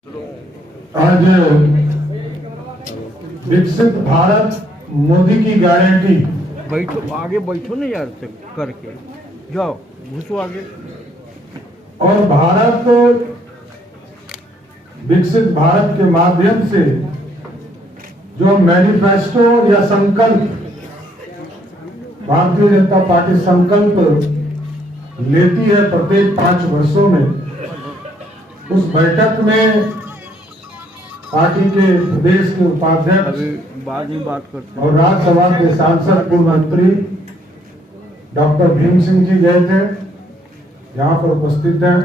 आज विकसित भारत मोदी की गारंटी। बैठो, आगे बैठो ना यार, से करके जाओ, घुसो आगे। और भारत विकसित भारत के माध्यम से जो मैनिफेस्टो या संकल्प भारतीय जनता पार्टी संकल्प लेती है प्रत्येक 5 वर्षों में, उस बैठक में पार्टी के प्रदेश के उपाध्यक्ष बाद में बात करते और राज्यसभा के सांसद पूर्व मंत्री डॉक्टर भीम सिंह जी गए थे, यहाँ पर उपस्थित हैं।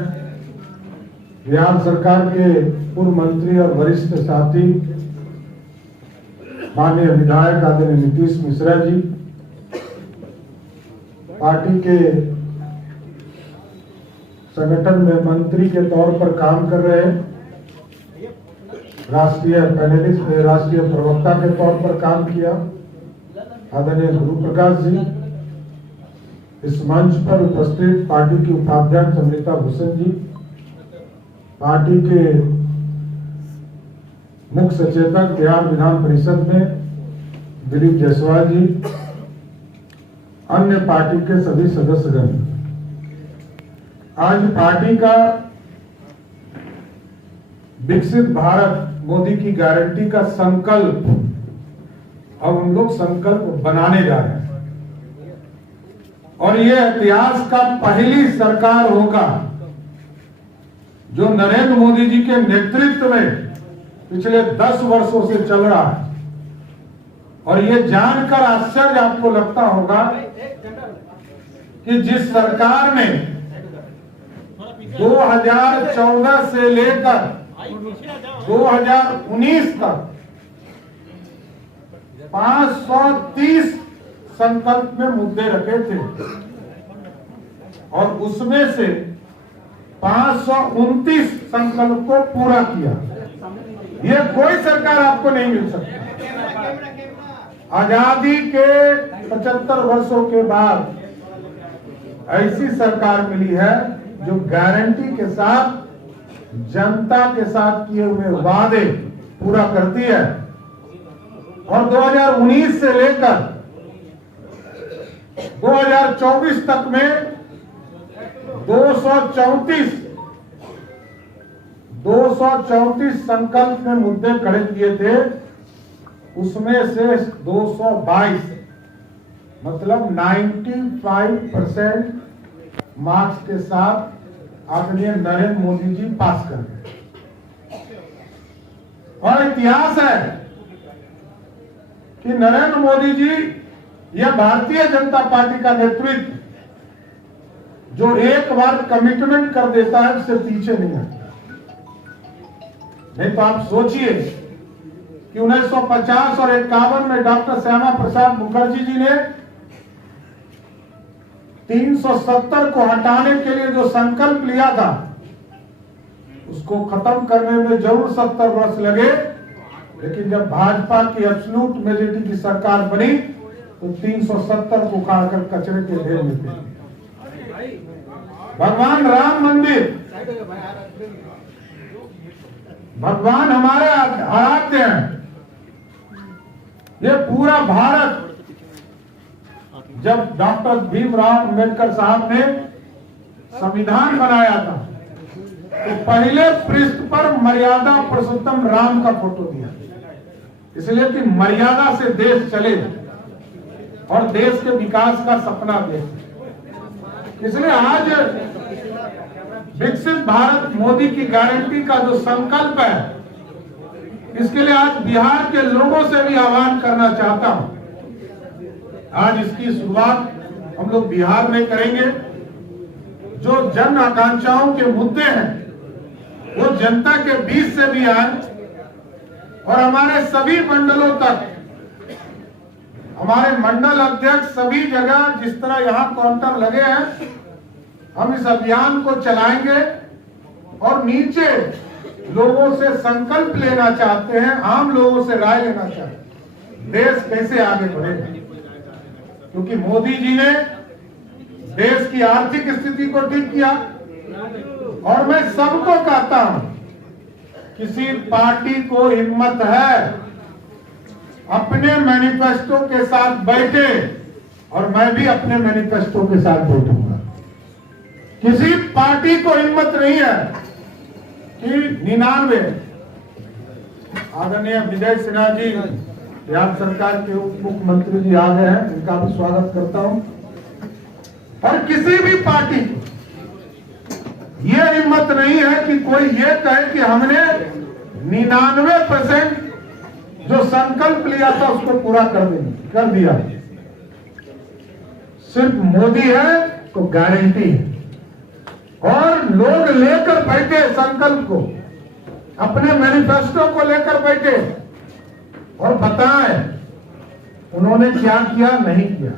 बिहार सरकार के पूर्व मंत्री और वरिष्ठ साथी माननीय विधायक आदरणीय नीतीश मिश्रा जी, पार्टी के संगठन में मंत्री के तौर पर काम कर रहे राष्ट्रीय पैनलिस्ट, राष्ट्रीय प्रवक्ता के तौर पर काम किया आदरणीय गुरु प्रकाश जी, इस मंच पर उपस्थित पार्टी की उपाध्यक्ष अमृता भूषण जी, पार्टी के मुख्य सचेतक बिहार विधान परिषद में दिलीप जायसवाल जी, अन्य पार्टी के सभी सदस्यगण। आज पार्टी का विकसित भारत मोदी की गारंटी का संकल्प, अब हम लोग संकल्प बनाने जा रहे हैं और ये इतिहास का पहली सरकार होगा जो नरेंद्र मोदी जी के नेतृत्व में पिछले 10 वर्षों से चल रहा है। और ये जानकर आश्चर्य आपको लगता होगा कि जिस सरकार ने 2014 से लेकर 2019 तक 530 संकल्प में मुद्दे रखे थे और उसमें से 529 संकल्प को पूरा किया। यह कोई सरकार आपको नहीं मिल सकती। आजादी के 75 वर्षों के बाद ऐसी सरकार मिली है जो गारंटी के साथ जनता के साथ किए हुए वादे पूरा करती है। और 2019 से लेकर 2024 तक में 234 संकल्प में मुद्दे खड़े किए थे, उसमें से 222 मतलब 95% मार्क्स के साथ आदरणीय नरेंद्र मोदी जी पास कर गए। और इतिहास है कि नरेंद्र मोदी जी, यह भारतीय जनता पार्टी का नेतृत्व जो एक बार कमिटमेंट कर देता है उससे पीछे नहीं हटता। नहीं तो आप सोचिए कि 1950 और 51 में डॉक्टर श्यामा प्रसाद मुखर्जी जी ने 370 को हटाने के लिए जो संकल्प लिया था उसको खत्म करने में जरूर 70 वर्ष लगे, लेकिन जब भाजपा की एब्सोल्यूट मेजॉरिटी की सरकार बनी तो 370 को उखाड़कर कचरे के ढेर में फेंक दिया। भगवान राम मंदिर, भगवान हमारे आराध्य हैं। ये पूरा भारत, जब डॉक्टर भीमराव अम्बेडकर साहब ने संविधान बनाया था तो पहले पृष्ठ पर मर्यादा पुरुषोत्तम राम का फोटो दिया, इसलिए कि मर्यादा से देश चले और देश के विकास का सपना देखे। इसलिए आज विकसित भारत मोदी की गारंटी का जो संकल्प है, इसके लिए आज बिहार के लोगों से भी आह्वान करना चाहता हूं। आज इसकी शुरुआत हम लोग बिहार में करेंगे। जो जन आकांक्षाओं के मुद्दे हैं वो जनता के बीच से भी आए और हमारे सभी मंडलों तक, हमारे मंडल अध्यक्ष सभी जगह जिस तरह यहाँ काउंटर लगे हैं, हम इस अभियान को चलाएंगे और नीचे लोगों से संकल्प लेना चाहते हैं, आम लोगों से राय लेना चाहते हैं देश कैसे आगे बढ़ेगा। क्योंकि मोदी जी ने देश की आर्थिक स्थिति को ठीक किया और मैं सबको कहता हूं किसी पार्टी को हिम्मत है अपने मैनिफेस्टो के साथ बैठे, और मैं भी अपने मैनिफेस्टो के साथ बैठूंगा। किसी पार्टी को हिम्मत नहीं है कि 99 आदरणीय विजय सिन्हा जी बिहार सरकार के उप मुख्यमंत्री जी आ गए हैं, इनका भी स्वागत करता हूं। और किसी भी पार्टी को यह हिम्मत नहीं है कि कोई ये कहे कि हमने 99% जो संकल्प लिया था उसको पूरा कर दिया। सिर्फ मोदी है तो गारंटी है, और लोग लेकर बैठे संकल्प को, अपने मैनिफेस्टो को लेकर बैठे और बताएं उन्होंने क्या किया नहीं किया।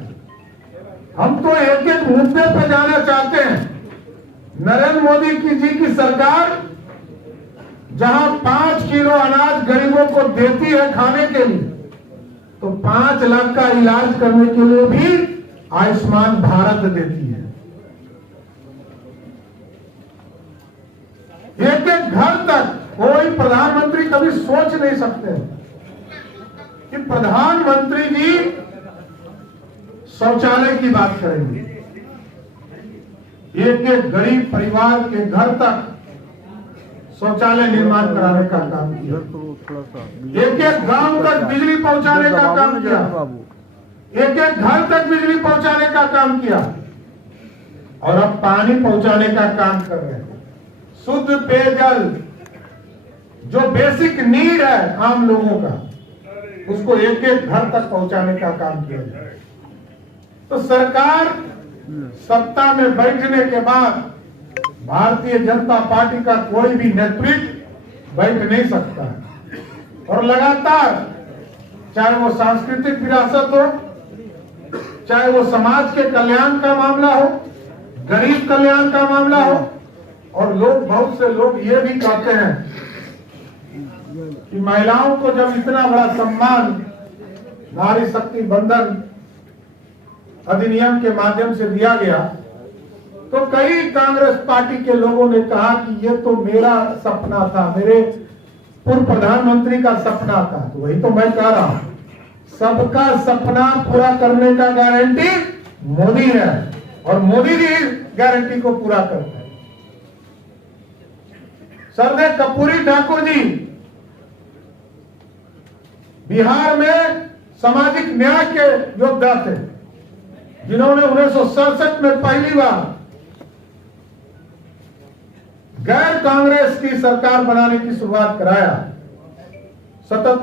हम तो एक एक मुद्दे पर जाना चाहते हैं। नरेंद्र मोदी जी की सरकार जहां 5 किलो अनाज गरीबों को देती है खाने के लिए, तो 5 लाख का इलाज करने के लिए भी आयुष्मान भारत देती है। एक एक घर तक कोई प्रधानमंत्री कभी सोच नहीं सकते कि प्रधानमंत्री जी शौचालय की बात करेंगे। एक एक गरीब परिवार के घर तक शौचालय निर्माण कराने का काम किया। एक एक गांव तक बिजली पहुंचाने का काम किया। एक एक घर तक बिजली पहुंचाने का काम किया, और अब पानी पहुंचाने का काम कर रहे हैं। शुद्ध पेयजल जो बेसिक नीड है आम लोगों का, उसको एक एक घर तक पहुंचाने का काम किया जाए। तो सरकार सत्ता में बैठने के बाद भारतीय जनता पार्टी का कोई भी नेतृत्व बैठ नहीं सकता है, और लगातार चाहे वो सांस्कृतिक विरासत हो, चाहे वो समाज के कल्याण का मामला हो, गरीब कल्याण का मामला हो, और लोग बहुत से लोग ये भी कहते हैं कि महिलाओं को जब इतना बड़ा सम्मान नारी शक्ति बंधन अधिनियम के माध्यम से दिया गया, तो कई कांग्रेस पार्टी के लोगों ने कहा कि ये तो मेरा सपना था, मेरे पूर्व प्रधानमंत्री का सपना था। तो वही तो मैं कह रहा हूं, सबका सपना पूरा करने का गारंटी मोदी है, और मोदी जी गारंटी को पूरा करते हैं। सरदेव कर्पूरी ठाकुर जी बिहार में सामाजिक न्याय के योद्धा थे, जिन्होंने 1967 में पहली बार गैर कांग्रेस की सरकार बनाने की शुरुआत कराया। 77